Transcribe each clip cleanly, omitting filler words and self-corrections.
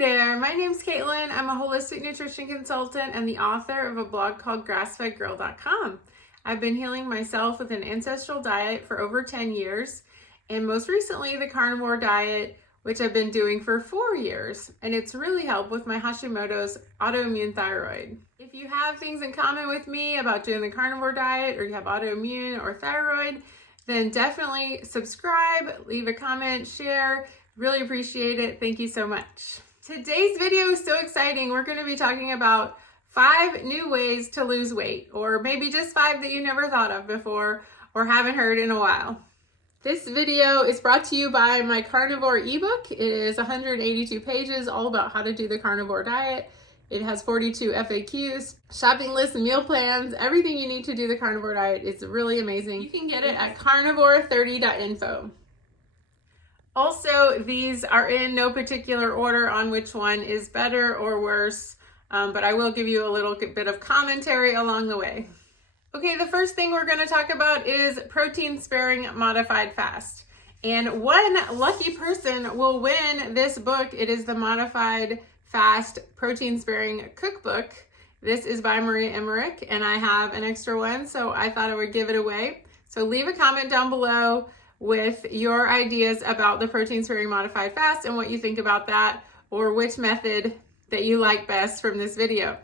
there, my name's Caitlin. I'm a holistic nutrition consultant and the author of a blog called grassfedgirl.com. I've been healing myself with an ancestral diet for over 10 years, and most recently the carnivore diet, which I've been doing for 4 years, and it's really helped with my Hashimoto's autoimmune thyroid. If you have things in common with me about doing the carnivore diet, or you have autoimmune or thyroid, then definitely subscribe, leave a comment, share. Really appreciate it. Thank you so much. Today's video is so exciting. We're going to be talking about 5 new ways to lose weight, or maybe just 5 that you never thought of before or haven't heard in a while. This video is brought to you by my carnivore ebook. It is 182 pages, all about how to do the carnivore diet. It has 42 FAQs, shopping lists, meal plans, everything you need to do the carnivore diet. It's really amazing. You can get it at carnivore30.info. Also, these are in no particular order on which one is better or worse, but I will give you a little bit of commentary along the way. Okay, the first thing we're going to talk about is protein-sparing modified fast. And one lucky person will win this book. It is the Modified Fast Protein-Sparing Cookbook. This is by Maria Emmerich, and I have an extra one, so I thought I would give it away. So leave a comment down below with your ideas about the protein-sparing modified fast and what you think about that, or which method that you like best from this video.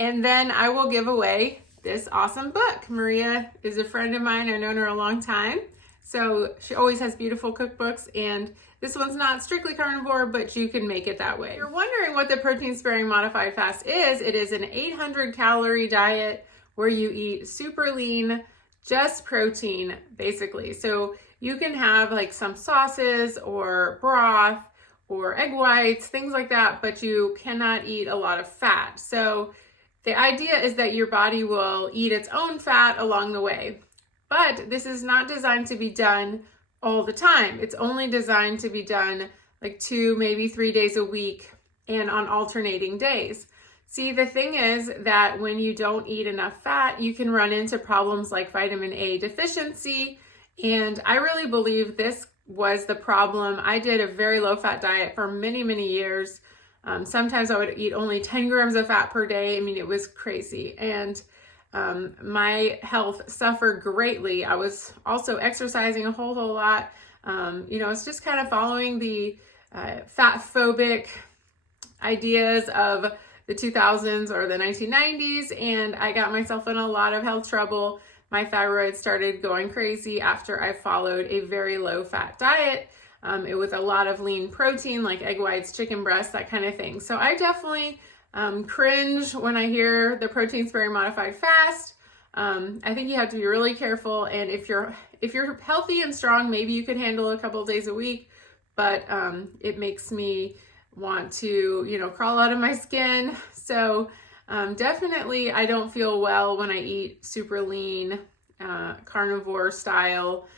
And then I will give away this awesome book. Maria is a friend of mine. I've known her a long time. So she always has beautiful cookbooks, and this one's not strictly carnivore, but you can make it that way. If you're wondering what the protein-sparing modified fast is, it is an 800 calorie diet where you eat super lean, just protein, basically. So you can have like some sauces or broth or egg whites, things like that, but you cannot eat a lot of fat. So the idea is that your body will eat its own fat along the way. But this is not designed to be done all the time. It's only designed to be done like 2, maybe 3 days a week and on alternating days. See, the thing is that when you don't eat enough fat, you can run into problems like vitamin A deficiency. And I really believe this was the problem. I did a very low fat diet for many, many years. Sometimes I would eat only 10 grams of fat per day. I mean, it was crazy. And my health suffered greatly. I was also exercising a whole lot. It's just kind of following the fat phobic ideas of the 2000s or the 1990s, and I got myself in a lot of health trouble. My thyroid started going crazy after I followed a very low fat diet. It was a lot of lean protein like egg whites, chicken breasts, that kind of thing. So I definitely cringe when I hear the protein-sparing modified fast. I think you have to be really careful, and if you're healthy and strong, maybe you can handle a couple of days a week, but it makes me want to, crawl out of my skin. So definitely I don't feel well when I eat super lean, carnivore style,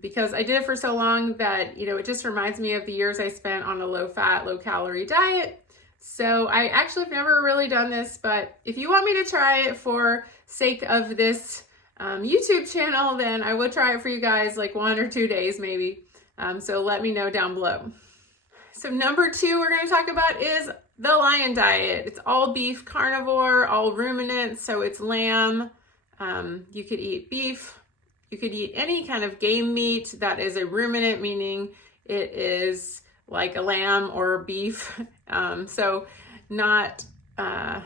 because I did it for so long that, it just reminds me of the years I spent on a low fat, low calorie diet. So I actually have never really done this, but if you want me to try it for sake of this YouTube channel, then I would try it for you guys like 1 or 2 days maybe. So let me know down below. So number 2 we're going to talk about is the lion diet. It's all beef carnivore, all ruminants. So it's lamb. You could eat beef. You could eat any kind of game meat that is a ruminant, meaning it is like a lamb or beef. So I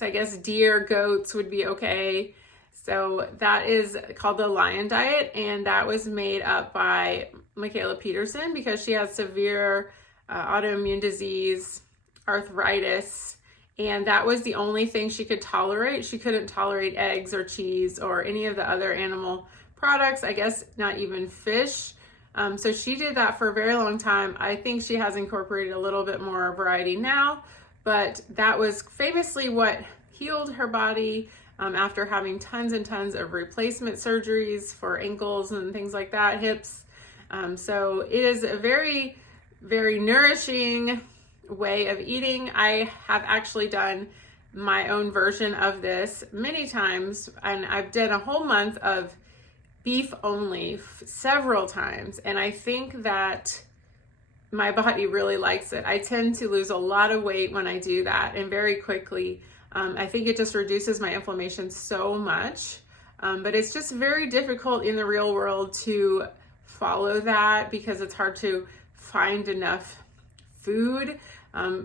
guess deer, goats would be okay. So that is called the lion diet, and that was made up by Michaela Peterson because she has severe autoimmune disease, arthritis, and that was the only thing she could tolerate. She couldn't tolerate eggs or cheese or any of the other animal products, I guess not even fish. So she did that for a very long time. I think she has incorporated a little bit more variety now, but that was famously what healed her body after having tons and tons of replacement surgeries for ankles and things like that, hips. So it is a very, very nourishing way of eating. I have actually done my own version of this many times, and I've done a whole month of beef only several times, and I think that my body really likes it. I tend to lose a lot of weight when I do that, and very quickly. I think it just reduces my inflammation so much, but it's just very difficult in the real world to follow that because it's hard to find enough food.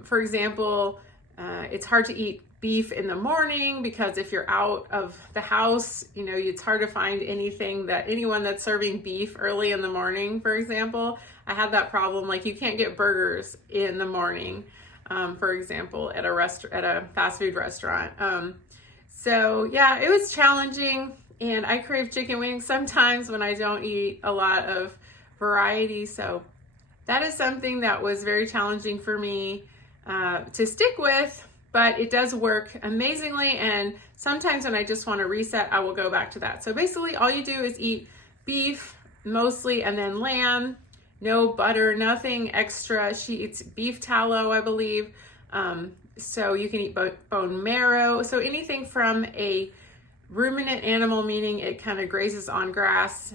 For example, it's hard to eat beef in the morning because if you're out of the house, it's hard to find anyone that's serving beef early in the morning, for example. I had that problem. Like, you can't get burgers in the morning, for example, at a fast food restaurant. So yeah, it was challenging, and I crave chicken wings sometimes when I don't eat a lot of variety. So that is something that was very challenging for me to stick with, but it does work amazingly. And sometimes when I just want to reset, I will go back to that. So basically all you do is eat beef mostly, and then lamb, no butter, nothing extra. She eats beef tallow, I believe. So you can eat bone marrow. So anything from a ruminant animal, meaning it kind of grazes on grass.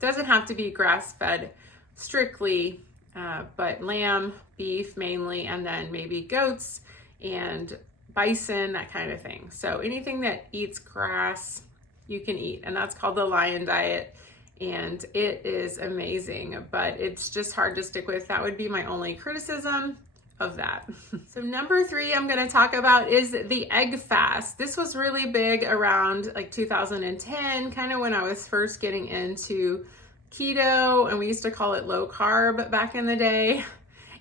Doesn't have to be grass-fed strictly, but lamb, beef mainly, and then maybe goats and bison, that kind of thing. So anything that eats grass, you can eat, and that's called the Lion Diet, and it is amazing, but it's just hard to stick with. That would be my only criticism of that. So number 3 I'm going to talk about is the egg fast. This was really big around like 2010, kind of when I was first getting into keto, and we used to call it low carb back in the day.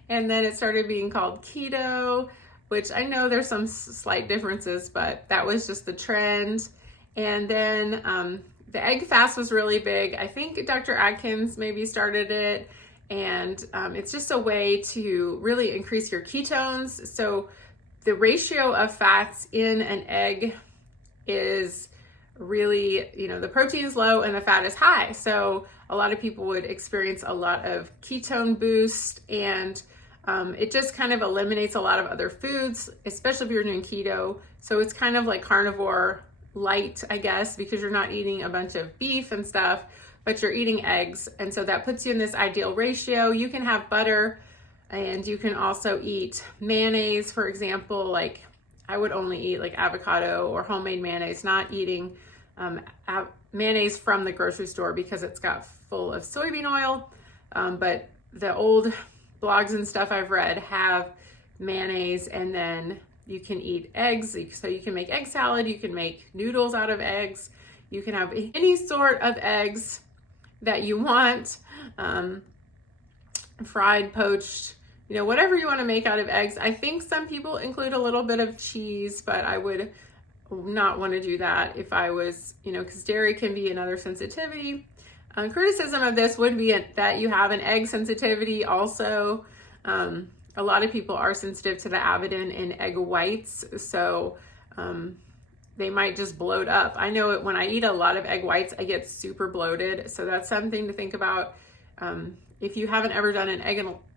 And then it started being called keto, which I know there's some slight differences, but that was just the trend. And then the egg fast was really big. I think Dr. Atkins maybe started it. And it's just a way to really increase your ketones. So the ratio of fats in an egg is really, the protein is low and the fat is high. So a lot of people would experience a lot of ketone boost, and it just kind of eliminates a lot of other foods, especially if you're doing keto. So it's kind of like carnivore light, I guess, because you're not eating a bunch of beef and stuff, but you're eating eggs. And so that puts you in this ideal ratio. You can have butter, and you can also eat mayonnaise, for example. Like, I would only eat like avocado or homemade mayonnaise, not eating mayonnaise from the grocery store because it's got full of soybean oil. But the old blogs and stuff I've read have mayonnaise, and then you can eat eggs. So you can make egg salad, you can make noodles out of eggs, you can have any sort of eggs that you want, fried, poached, whatever you want to make out of eggs. I think some people include a little bit of cheese, but I would not want to do that if I was, because dairy can be another sensitivity. Criticism of this would be that you have an egg sensitivity also. A lot of people are sensitive to the avidin in egg whites, so they might just bloat up. I know when I eat a lot of egg whites, I get super bloated, so that's something to think about. If you haven't ever done an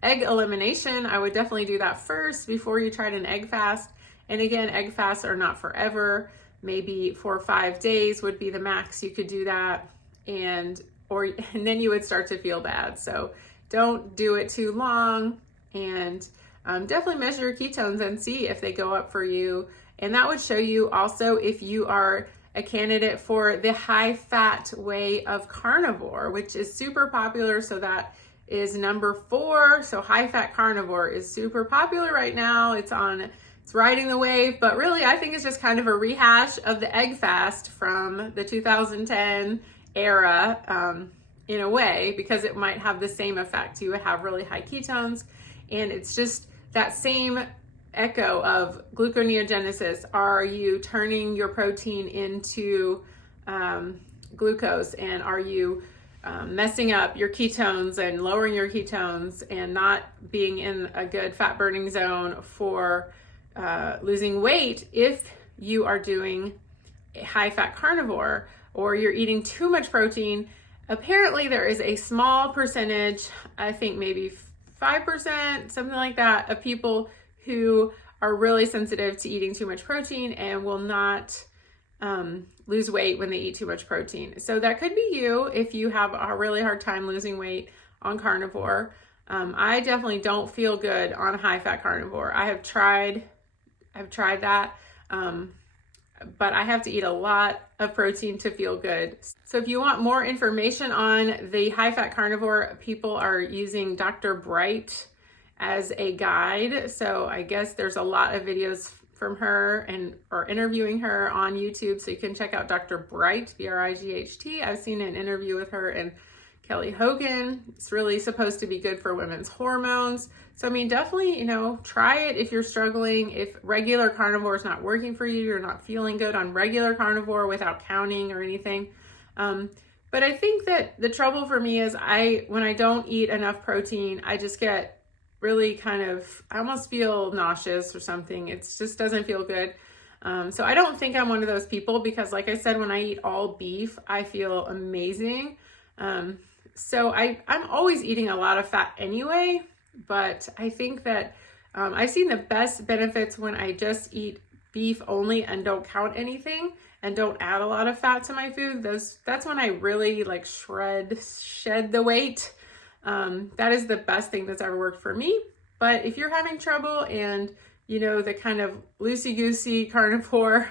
egg elimination, I would definitely do that first before you tried an egg fast. And again, egg fasts are not forever. Maybe 4 or 5 days would be the max you could do that, and then you would start to feel bad. So don't do it too long, and definitely measure your ketones and see if they go up for you. And that would show you also if you are a candidate for the high fat way of carnivore, which is super popular. So that is number 4. So high fat carnivore is super popular right now. It's riding the wave, but really I think it's just kind of a rehash of the egg fast from the 2010 era, in a way, because it might have the same effect. You would have really high ketones, and it's just that same echo of gluconeogenesis. Are you turning your protein into glucose, and are you messing up your ketones and lowering your ketones and not being in a good fat burning zone for losing weight if you are doing a high fat carnivore, or you're eating too much protein? Apparently there is a small percentage, I think maybe 5%, something like that, of people who are really sensitive to eating too much protein and will not lose weight when they eat too much protein. So that could be you if you have a really hard time losing weight on carnivore. I definitely don't feel good on a high-fat carnivore. I've tried that, but I have to eat a lot of protein to feel good. So if you want more information on the high-fat carnivore, people are using Dr. Bright as a guide. So I guess there's a lot of videos from her or interviewing her on YouTube. So you can check out Dr. Bright, B-R-I-G-H-T. I've seen an interview with her and Kelly Hogan. It's really supposed to be good for women's hormones. So, I mean, definitely, try it if you're struggling. If regular carnivore is not working for you, you're not feeling good on regular carnivore without counting or anything. But I think that the trouble for me is when I don't eat enough protein, I just get really I almost feel nauseous or something. It just doesn't feel good. So I don't think I'm one of those people because, like I said, when I eat all beef, I feel amazing. So I'm always eating a lot of fat anyway, but I think that I've seen the best benefits when I just eat beef only and don't count anything and don't add a lot of fat to my food. That's when I really shed the weight. That is the best thing that's ever worked for me. But if you're having trouble and the kind of loosey-goosey carnivore,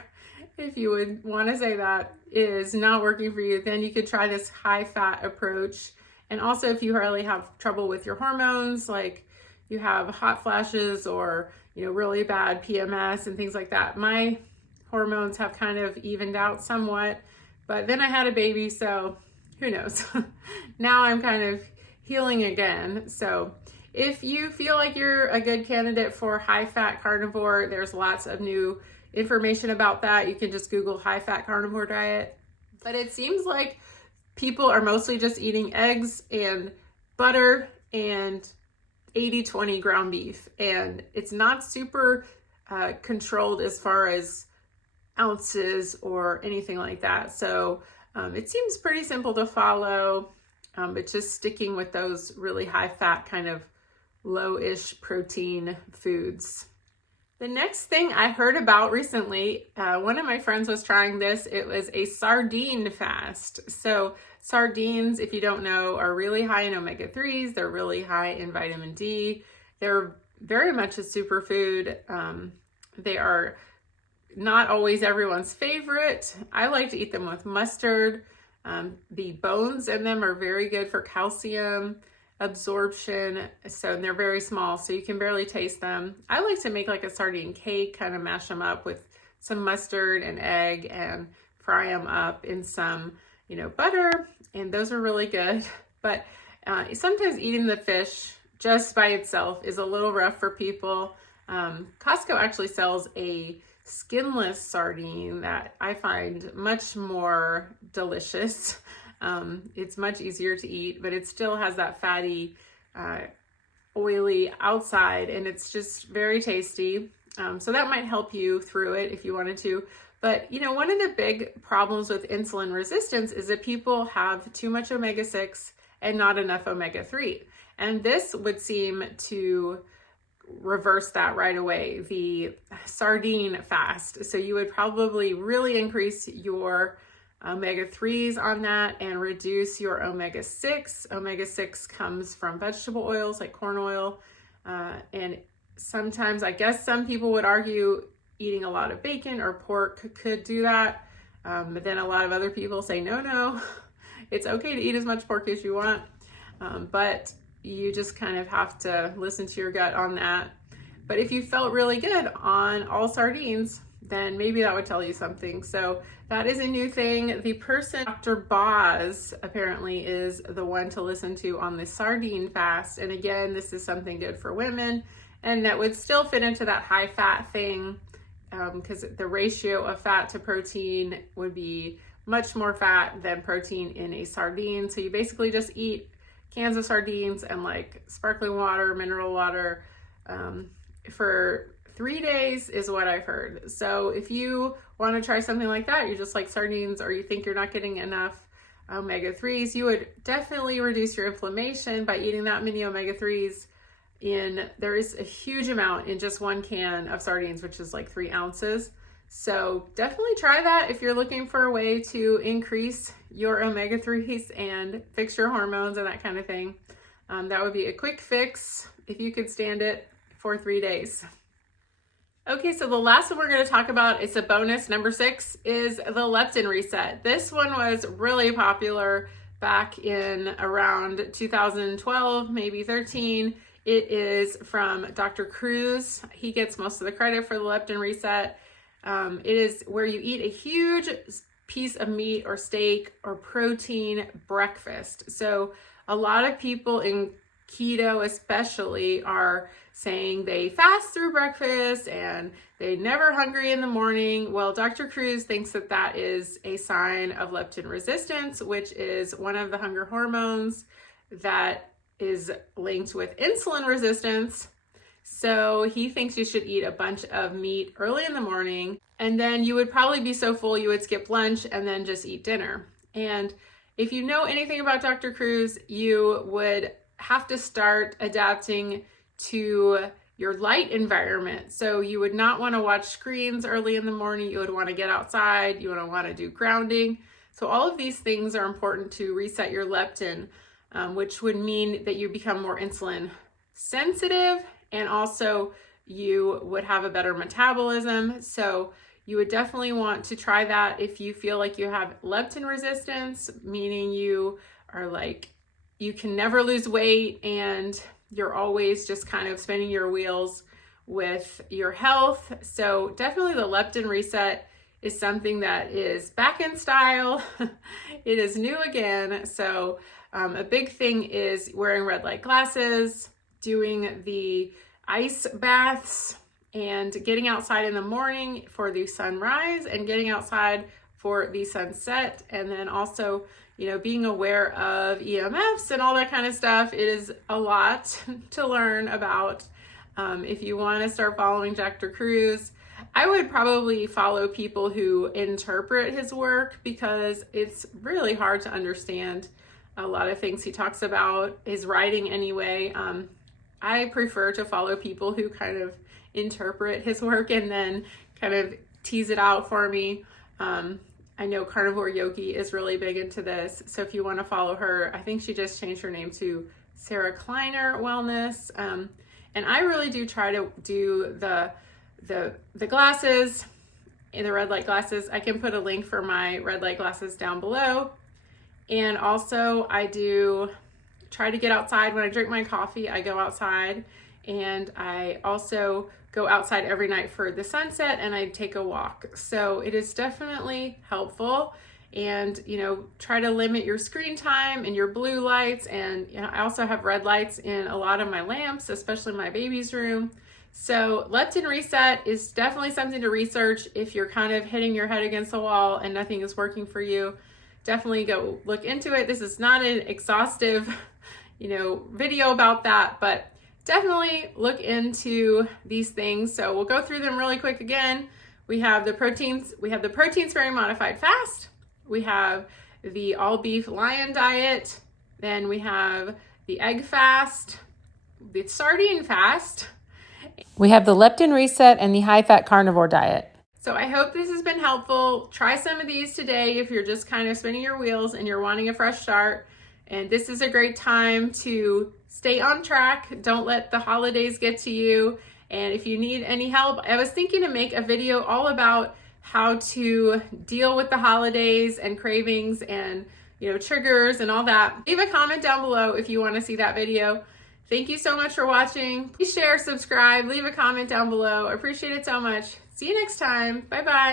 if you would want to say that, is not working for you, then you could try this high-fat approach. And also if you really have trouble with your hormones, like you have hot flashes or really bad PMS and things like that. My hormones have kind of evened out somewhat, but then I had a baby, so who knows. Now I'm kind of healing again. So if you feel like you're a good candidate for high-fat carnivore, there's lots of new information about that. You can just Google high-fat carnivore diet. But it seems like people are mostly just eating eggs and butter and 80-20 ground beef. And it's not super controlled as far as ounces or anything like that. So it seems pretty simple to follow, but just sticking with those really high-fat kind of low-ish protein foods. The next thing I heard about recently, one of my friends was trying this. It was a sardine fast. So sardines, if you don't know, are really high in omega-3s. They're really high in vitamin D. They're very much a superfood. They are not always everyone's favorite. I like to eat them with mustard. The bones in them are very good for calcium absorption, so they're very small, so you can barely taste them. I like to make like a sardine cake, kind of mash them up with some mustard and egg and fry them up in some, butter, and those are really good. But sometimes eating the fish just by itself is a little rough for people. Costco actually sells a skinless sardine that I find much more delicious. It's much easier to eat, but it still has that fatty, oily outside, and it's just very tasty. So that might help you through it if you wanted to. But, one of the big problems with insulin resistance is that people have too much omega-6 and not enough omega-3. And this would seem to reverse that right away, the sardine fast. So you would probably really increase your omega-3s on that and reduce your omega-6. Omega-6 comes from vegetable oils like corn oil. And sometimes, I guess some people would argue eating a lot of bacon or pork could do that. But then a lot of other people say, no, it's okay to eat as much pork as you want. But you just kind of have to listen to your gut on that. But if you felt really good on all sardines, then maybe that would tell you something. So that is a new thing. The person, Dr. Boz, apparently is the one to listen to on the sardine fast. And again, this is something good for women, and that would still fit into that high fat thing, because the ratio of fat to protein would be much more fat than protein in a sardine. So you basically just eat cans of sardines and like sparkling water, mineral water, for 3 days is what I've heard. So if you want to try something like that, you just like sardines, or you think you're not getting enough omega-3s, you would definitely reduce your inflammation by eating that many omega-3s. There is a huge amount in just one can of sardines, which is like 3 ounces. So definitely try that if you're looking for a way to increase your omega-3s and fix your hormones and that kind of thing. That would be a quick fix if you could stand it for 3 days. Okay, so the last one we're going to talk about, it's a bonus, number 6, is the leptin reset. This one was really popular back in around 2012, maybe 13. It is from Dr. Cruz. He gets most of the credit for the leptin reset. It is where you eat a huge piece of meat or steak or protein breakfast. So a lot of people in keto especially are saying they fast through breakfast and they're never hungry in the morning. Well, Dr. Cruz thinks that that is a sign of leptin resistance, which is one of the hunger hormones that is linked with insulin resistance. So he thinks you should eat a bunch of meat early in the morning, and then you would probably be so full you would skip lunch and then just eat dinner. And if you know anything about Dr. Cruz, you would have to start adapting to your light environment. So you would not want to watch screens early in the morning. You would want to get outside. You would want to do grounding. So all of these things are important to reset your leptin, which would mean that you become more insulin sensitive, and also you would have a better metabolism. So you would definitely want to try that if you feel like you have leptin resistance, meaning you are like, you can never lose weight and you're always just kind of spinning your wheels with your health. So definitely the leptin reset is something that is back in style. It is new again. So a big thing is wearing red light glasses, doing the ice baths, and getting outside in the morning for the sunrise and getting outside for the sunset. And then also, being aware of EMFs and all that kind of stuff. It is a lot to learn about. If you want to start following Dr. Cruz, I would probably follow people who interpret his work, because it's really hard to understand a lot of things he talks about, his writing anyway. I prefer to follow people who kind of interpret his work and then kind of tease it out for me. I know Carnivore Yogi is really big into this. So if you want to follow her, I think she just changed her name to Sarah Kleiner Wellness. And I really do try to do the glasses, the red light glasses. I can put a link for my red light glasses down below. And also I do try to get outside. When I drink my coffee, I go outside, and I also go outside every night for the sunset, and I take a walk. So it is definitely helpful. And try to limit your screen time and your blue lights. And I also have red lights in a lot of my lamps, especially my baby's room. So leptin reset is definitely something to research if you're kind of hitting your head against the wall and nothing is working for you. Definitely go look into it. This is not an exhaustive video about that, but definitely look into these things. So we'll go through them really quick again. We have the proteins. We have the protein sparing modified fast. We have the all beef lion diet. Then we have the egg fast, the sardine fast. We have the leptin reset and the high fat carnivore diet. So I hope this has been helpful. Try some of these today if you're just kind of spinning your wheels and you're wanting a fresh start. And this is a great time to stay on track. Don't let the holidays get to you. And if you need any help, I was thinking to make a video all about how to deal with the holidays and cravings and triggers and all that. Leave a comment down below if you want to see that video. Thank you so much for watching. Please share, subscribe, leave a comment down below. I appreciate it so much. See you next time. Bye-bye.